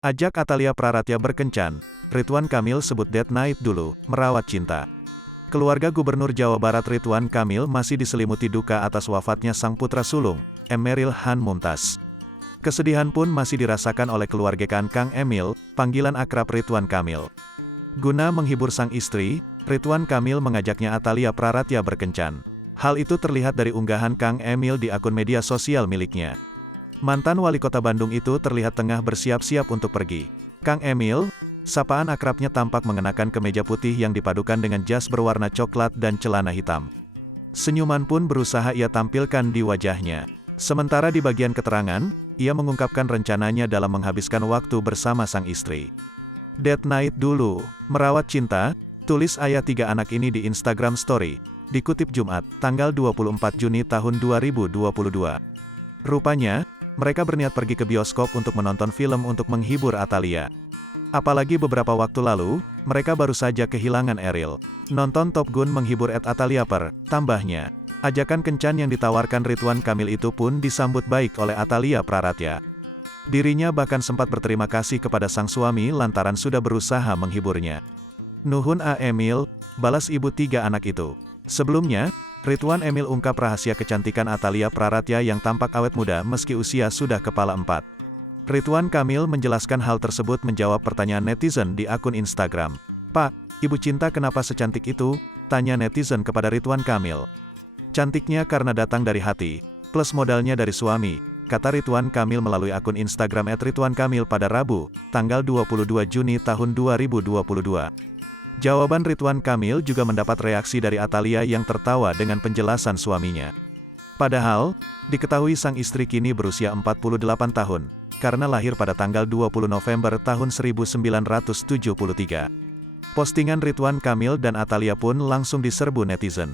Ajak Atalia Praratya berkencan, Ridwan Kamil sebut date night dulu, merawat cinta. Keluarga Gubernur Jawa Barat Ridwan Kamil masih diselimuti duka atas wafatnya sang putra sulung, Emeril Han Mumtaz. Kesedihan pun masih dirasakan oleh keluarga Kang Emil, panggilan akrab Ridwan Kamil. Guna menghibur sang istri, Ridwan Kamil mengajaknya Atalia Praratya berkencan. Hal itu terlihat dari unggahan Kang Emil di akun media sosial miliknya. Mantan wali kota Bandung itu terlihat tengah bersiap-siap untuk pergi. Kang Emil, sapaan akrabnya tampak mengenakan kemeja putih yang dipadukan dengan jas berwarna coklat dan celana hitam. Senyuman pun berusaha ia tampilkan di wajahnya. Sementara di bagian keterangan, ia mengungkapkan rencananya dalam menghabiskan waktu bersama sang istri. Date night dulu, merawat cinta, tulis ayah tiga anak ini di Instagram Story. Dikutip Jumat, tanggal 24 Juni tahun 2022. Rupanya, mereka berniat pergi ke bioskop untuk menonton film untuk menghibur Atalia. Apalagi beberapa waktu lalu, mereka baru saja kehilangan Eril. Nonton Top Gun menghibur Atalia tambahnya. Ajakan kencan yang ditawarkan Ridwan Kamil itu pun disambut baik oleh Atalia Praratya. Dirinya bahkan sempat berterima kasih kepada sang suami lantaran sudah berusaha menghiburnya. Nuhun A. Emil, balas ibu tiga anak itu. Sebelumnya, Ridwan Emil ungkap rahasia kecantikan Atalia Praratya yang tampak awet muda meski usia sudah kepala 4. Ridwan Kamil menjelaskan hal tersebut menjawab pertanyaan netizen di akun Instagram. "Pak, ibu cinta kenapa secantik itu?" tanya netizen kepada Ridwan Kamil. "Cantiknya karena datang dari hati, plus modalnya dari suami," kata Ridwan Kamil melalui akun Instagram @ridwankamil pada Rabu, tanggal 22 Juni tahun 2022. Jawaban Ridwan Kamil juga mendapat reaksi dari Atalia yang tertawa dengan penjelasan suaminya. Padahal, diketahui sang istri kini berusia 48 tahun, karena lahir pada tanggal 20 November tahun 1973. Postingan Ridwan Kamil dan Atalia pun langsung diserbu netizen.